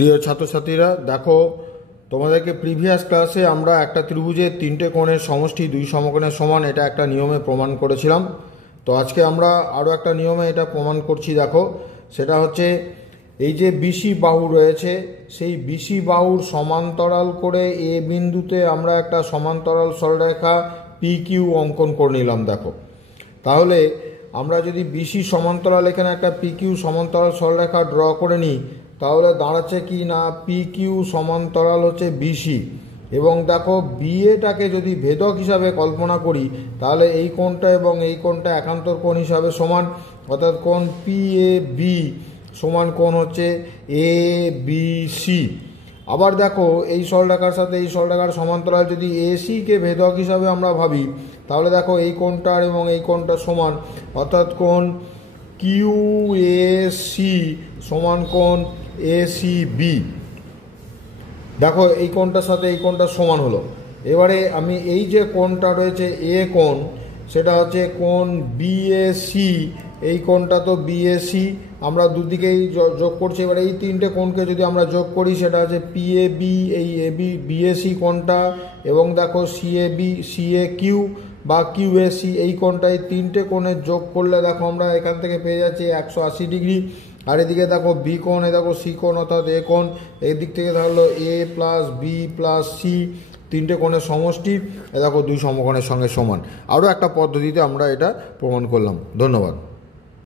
প্রিয় ছাত্রছাত্রীরা, দেখো তোমাদেরকে প্রিভিয়াস ক্লাসে আমরা একটা ত্রিভুজের তিনটে কোণের সমষ্টি দুই সমকোণের সমান এটা একটা নিয়মে প্রমাণ করেছিলাম। তো আজকে আমরা আরও একটা নিয়মে এটা প্রমাণ করছি। দেখো, সেটা হচ্ছে এই যে বিসি বাহু রয়েছে, সেই বিসি বাহুর সমান্তরাল করে এ বিন্দুতে আমরা একটা সমান্তরাল সরলরেখা পি কিউ অঙ্কন করে নিলাম। দেখো, তাহলে আমরা যদি বিসি সমান্তরাল এখানে একটা পি কিউ সমান্তরাল সরলরেখা ড্র করে নিই, তাহলে দাঁড়াচ্ছে কি না পি কিউ সমান্তরাল হচ্ছে বিসি, এবং দেখো বিএটাকে যদি ভেদক হিসাবে কল্পনা করি তাহলে এই কোণটা এবং এই কোণটা একান্তর কোণ হিসাবে সমান, অর্থাৎ কোণ পি এ বি সমান কোণ হচ্ছে এ বি সি। আবার দেখো এই সরলরেখার সাথে এই সরলরেখার সমান্তরাল যদি এসিকে ভেদক হিসাবে আমরা ভাবি, তাহলে দেখো এই কোণটার এবং এই কোণটা সমান, অর্থাৎ কোণ কিউ এ সি সমান কোণ এ সি বি। দেখো এই কোণটার সাথে এই কোণটা সমান হলো। এবারে আমি এই যে কোণটা রয়েছে এ কোণ, সেটা হচ্ছে কোণ বিএসি, এই কোণটা তো বিএসি আমরা দুদিকেই যোগ করছি। এবারে এই তিনটে কোণকে যদি আমরা যোগ করি সেটা হচ্ছে পিএবি, এই এবি বিএসি কোণটা, এবং দেখো সিএবি সিএ কিউ বা কিউএসি এই কোণটা, এই তিনটে কোণের যোগ করলে দেখো আমরা এখান থেকে পেয়ে যাচ্ছি 180 ডিগ্রি। আর এদিকে দেখো বি কোণ, এ দেখো সি কোণ অর্থাৎ এ কোণ, এই দিক থেকে তাহলে এ প্লাস বি প্লাস সি তিনটে কোণের সমষ্টি এ দেখো দুই সমকোণের সঙ্গে সমান। আরও একটা পদ্ধতিতে আমরা এটা প্রমাণ করলাম। ধন্যবাদ।